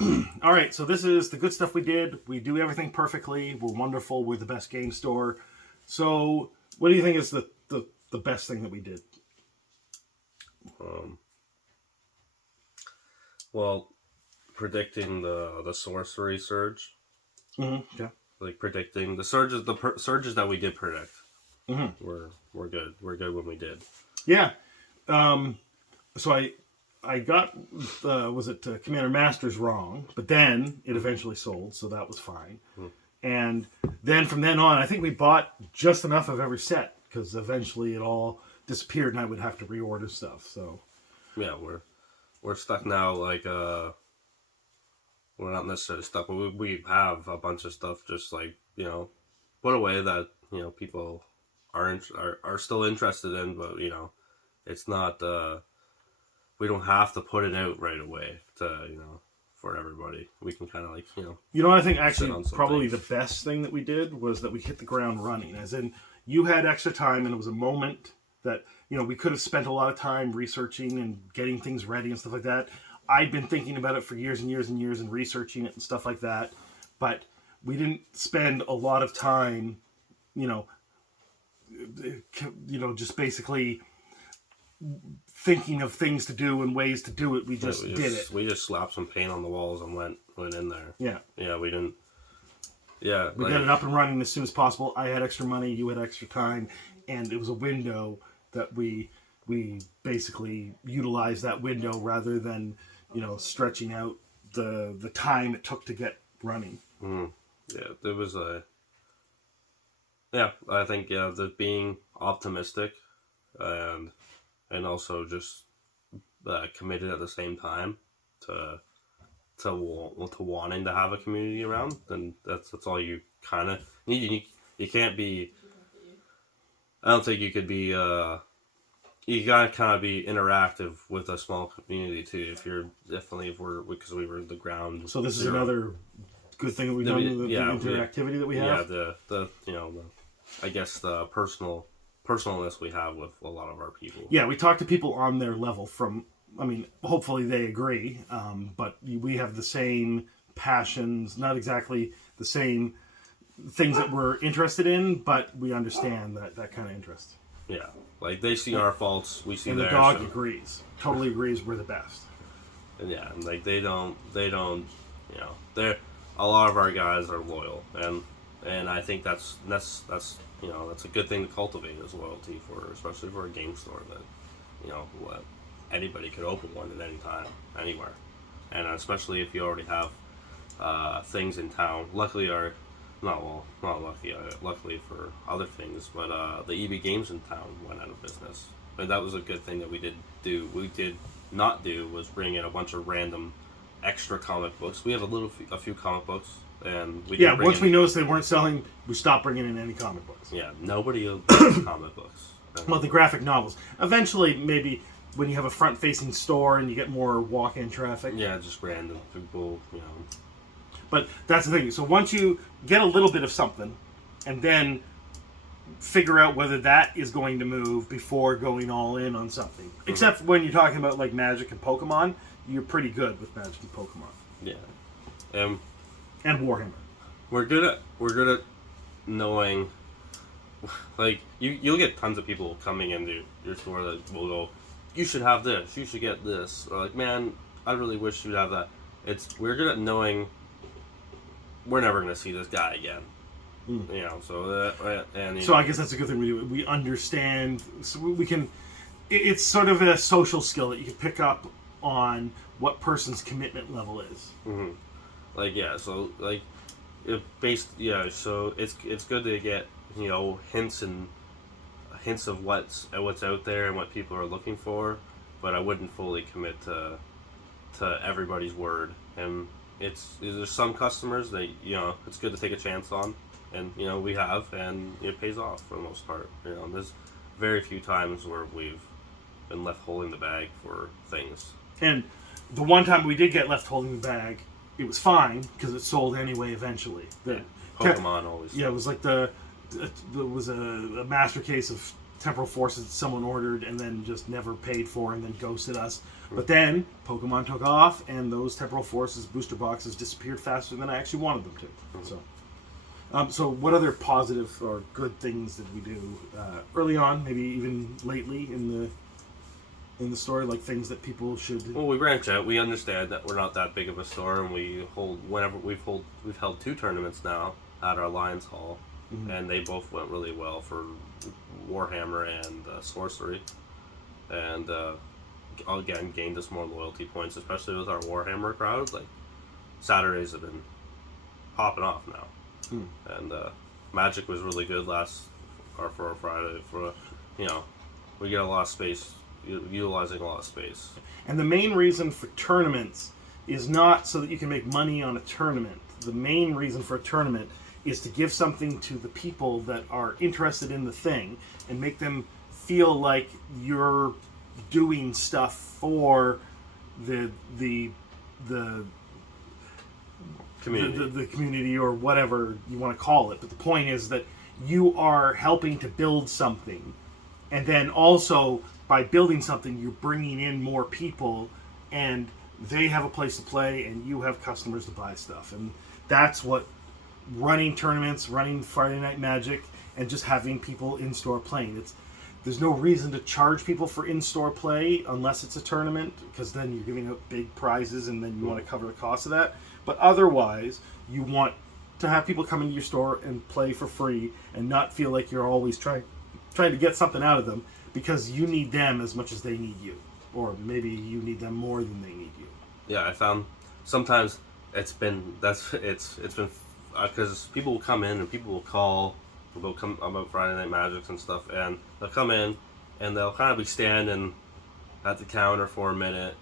All right, so this is the good stuff we did. We do everything perfectly. We're wonderful. We're the best game store. So, what do you think is the best thing that we did? Well, predicting the sorcery surge. Mm-hmm. Yeah. Like predicting the surges, surges that we did predict. Mm-hmm. We're good. We're good when we did. Yeah. So I got Commander Masters wrong, but then it eventually sold, so that was fine. Mm. And then from then on, I think we bought just enough of every set because eventually it all disappeared, and I would have to reorder stuff. So yeah, we're stuck now. Like we're not necessarily stuck, but we have a bunch of stuff just like put away that people are still interested in, but it's not. We don't have to put it out right away to for everybody. We can kind of like I think actually probably the best thing that we did was that we hit the ground running. As in, you had extra time, and it was a moment that we could have spent a lot of time researching and getting things ready and stuff like that. I'd been thinking about it for years and years and years and researching it and stuff like that, but we didn't spend a lot of time, just basically thinking of things to do and ways to do it. We just did it. We just slapped some paint on the walls and went in there. Yeah. Yeah, we didn't. Yeah. We got it up and running as soon as possible. I had extra money, you had extra time, and it was a window that we basically utilized that window rather than stretching out the time it took to get running. Mm. Yeah, there was I think the being optimistic and also just committed at the same time to wanting to have a community around. Then that's all you kind of need. You can't be. I don't think you could be. You gotta kind of be interactive with a small community too. If we were the ground. So this is another good thing that we've done. The interactivity that we have. Yeah, I guess the personalness we have with a lot of our people. Yeah, we talk to people on their level. Hopefully they agree, but we have the same passions, not exactly the same things that we're interested in, but we understand that kind of interest. Yeah, like they see our faults, we see theirs. And the dog agrees, totally agrees we're the best. And yeah, and like they don't, they're a lot of our guys are loyal, and I think that's a good thing to cultivate as loyalty especially for a game store that anybody could open one at any time, anywhere, and especially if you already have things in town. Luckily luckily for other things, but the EB Games in town went out of business. But that was a good thing that we did do. We did not do was bring in a bunch of random extra comic books. We have a few comic books, and once we noticed they weren't selling, we stopped bringing in any comic books. Yeah, nobody buys comic books. Well, the graphic novels. Eventually, maybe when you have a front-facing store and you get more walk-in traffic. Yeah, just random people, But that's the thing. So once you get a little bit of something, and then figure out whether that is going to move before going all in on something. Mm-hmm. Except when you're talking about like Magic and Pokemon, you're pretty good with Magic and Pokemon. Yeah. And Warhammer. We're good at knowing. Like you'll get tons of people coming into your store that will go, you should have this, you should get this. Or like, man, I really wish you'd have that. We're good at knowing we're never going to see this guy again. So I guess that's a good thing we do. We understand, so we can. It's sort of a social skill that you can pick up on what person's commitment level is. Mm-hmm. So it's good to get hints of what's out there and what people are looking for, but I wouldn't fully commit to everybody's word. And there's some customers that it's good to take a chance on, and we have, and it pays off for the most part. There's very few times where we've been left holding the bag for things. And the one time we did get left holding the bag, it was fine because it sold anyway eventually. Pokemon always. Yeah, it was like there was a master case of temporal forces that someone ordered and then just never paid for and then ghosted us. But then Pokemon took off, and those temporal forces booster boxes disappeared faster than I actually wanted them to. So what other positive or good things did we do early on, maybe even lately in the store, like things that people should? Well, we branch out. We understand that we're not that big of a store, and we've held 2 tournaments now at our Lions Hall, and they both went really well for Warhammer and Sorcery, and again gained us more loyalty points, especially with our Warhammer crowd. Like Saturdays have been popping off now. And Magic was really good for our Friday. We get a lot of space, utilizing a lot of space. And the main reason for tournaments is not so that you can make money on a tournament. The main reason for a tournament is to give something to the people that are interested in the thing and make them feel like you're doing stuff for the community or whatever you want to call it. But the point is that you are helping to build something, and then also by building something you're bringing in more people, and they have a place to play and you have customers to buy stuff. And that's what running tournaments, running Friday Night Magic, and just having people in store playing. There's no reason to charge people for in-store play unless it's a tournament, because then you're giving out big prizes and then you want to cover the cost of that. But otherwise, you want to have people come into your store and play for free and not feel like you're always trying to get something out of them, because you need them as much as they need you. Or maybe you need them more than they need you. Yeah, I found sometimes it's been because people will come in and people will call about Friday Night Magics and stuff, and they'll come in and they'll kind of be standing at the counter for a minute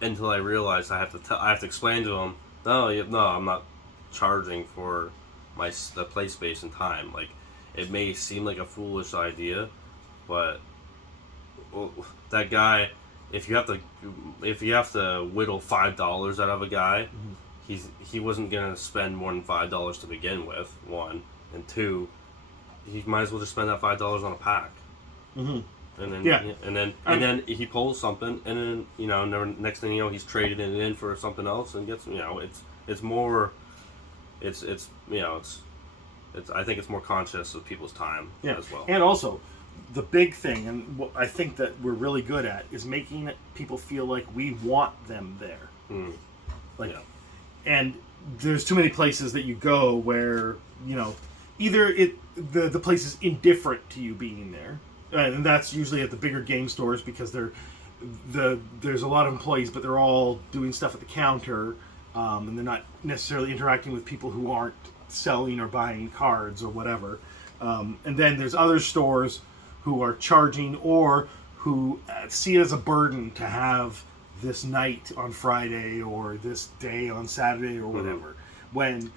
until I realize I have to explain to them, no, I'm not charging for the play space and time. Like, it may seem like a foolish idea, but that guy, if you have to whittle $5 out of a guy, he wasn't gonna spend more than $5 to begin with. 1 and 2, he might as well just spend that $5 on a pack. And then he pulls something, and then next thing you know, he's traded it in for something else and gets I think it's more conscious of people's time as well. And also, the big thing, and what I think that we're really good at, is making people feel like we want them there. And there's too many places that you go where, either the place is indifferent to you being there, and that's usually at the bigger game stores, because there's a lot of employees, but they're all doing stuff at the counter, and they're not necessarily interacting with people who aren't selling or buying cards or whatever. And then there's other stores who are charging, or who see it as a burden to have this night on Friday or this day on Saturday or whatever. When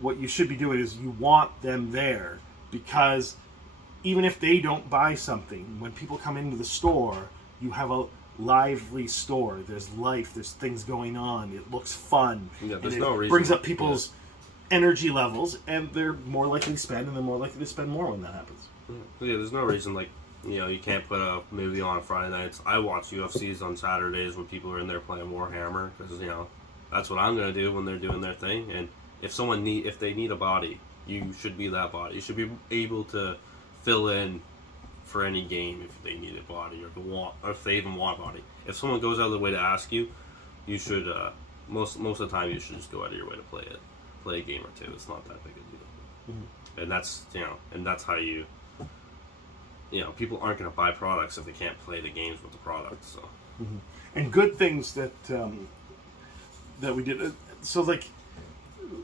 what you should be doing is you want them there, because even if they don't buy something, when people come into the store, you have a lively store. There's life. There's things going on. It looks fun. Yeah, there's no reason. Brings up people's energy levels, and they're more likely to spend, and they're more likely to spend more when that happens. Yeah, there's no reason, you can't put a movie on Friday nights. I watch UFCs on Saturdays when people are in there playing Warhammer, because, that's what I'm going to do when they're doing their thing. And if they need a body, you should be that body. You should be able to fill in for any game if they need a body, or if they even want a body. If someone goes out of the way to ask you, you should, most of the time, you should just go out of your way to play a game or two. It's not that big a deal. And that's how you people aren't going to buy products if they can't play the games with the product. So, and good things that we did. So,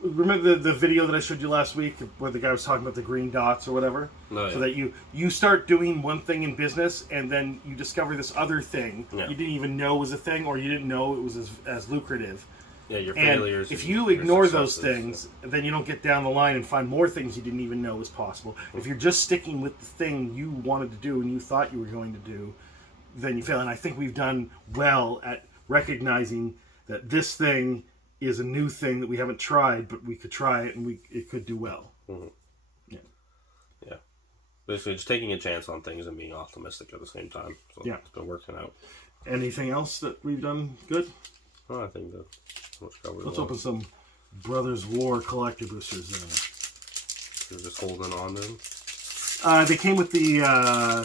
remember the video that I showed you last week where the guy was talking about the green dots or whatever? Oh, yeah. So that you start doing one thing in business, and then you discover this other thing you didn't even know was a thing, or you didn't know it was as lucrative. Yeah, your failures. And if you ignore those things, then you don't get down the line and find more things you didn't even know was possible. If you're just sticking with the thing you wanted to do and you thought you were going to do, then you fail. And I think we've done well at recognizing that this thing is a new thing that we haven't tried, but we could try it and it could do well. Yeah. basically just taking a chance on things and being optimistic at the same time. So yeah, it's been working out. Anything else that we've done good? Oh, I think that let's open some Brothers War collector boosters. You're just holding on to them. They came with the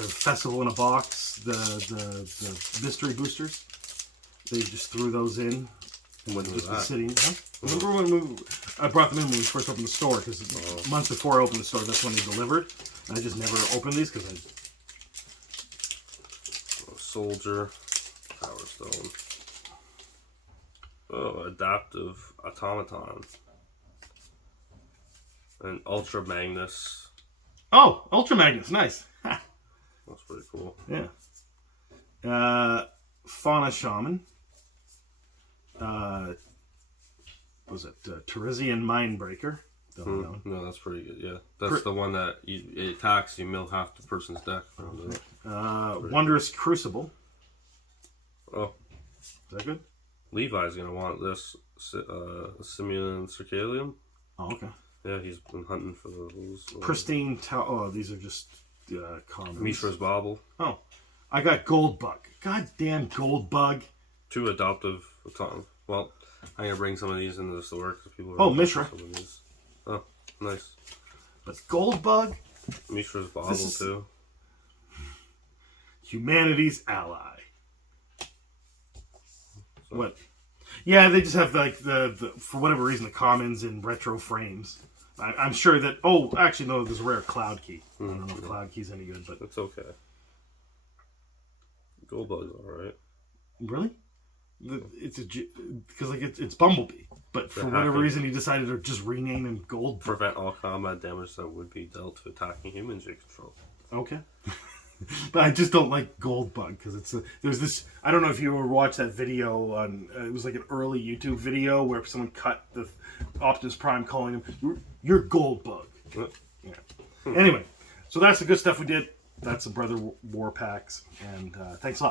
Festival in a Box, the mystery boosters. They just threw those in. When was just that? Sitting. Huh? Remember when I brought them in when we first opened the store? Because months before I opened the store, that's when they delivered. And I just never opened these because Soldier, Power Stone. Oh, Adaptive Automaton. And Ultra Magnus. Oh, Ultra Magnus, nice. Ha. That's pretty cool. Yeah. Fauna Shaman. Was it Terizian Mindbreaker? No, that's pretty good. Yeah, that's the one that it attacks. You mill half the person's deck. Wondrous Crucible. Oh, is that good? Levi's gonna want this Simulan Circalium. Oh, okay. Yeah, he's been hunting for those. Pristine. Oh, these are just common. Mishra's Bauble. Oh, I got Gold Bug. Goddamn Gold Bug. 2 adoptive. Well, I'm gonna bring some of these into the store because people. Oh, Mishra. Oh, nice. But Gold Bug. Mishra's Bauble too. Humanity's ally. So. What? Yeah, they just have like the for whatever reason the commons in retro frames. I'm sure that. Oh, actually no, there's a rare Cloud Key. I don't know if Cloud Key's any good, but it's okay. Gold Bug's all right. Really? It's because like it's Bumblebee, but for whatever reason he decided to just rename him Gold. Prevent all combat damage that would be dealt to attacking humans you control. Okay. But I just don't like Gold Bug because there's this. I don't know if you ever watched that video on. It was like an early YouTube video where someone cut the Optimus Prime calling him "You're Gold Bug." Yeah. Anyway, so that's the good stuff we did. That's the Brother War packs, and thanks a lot.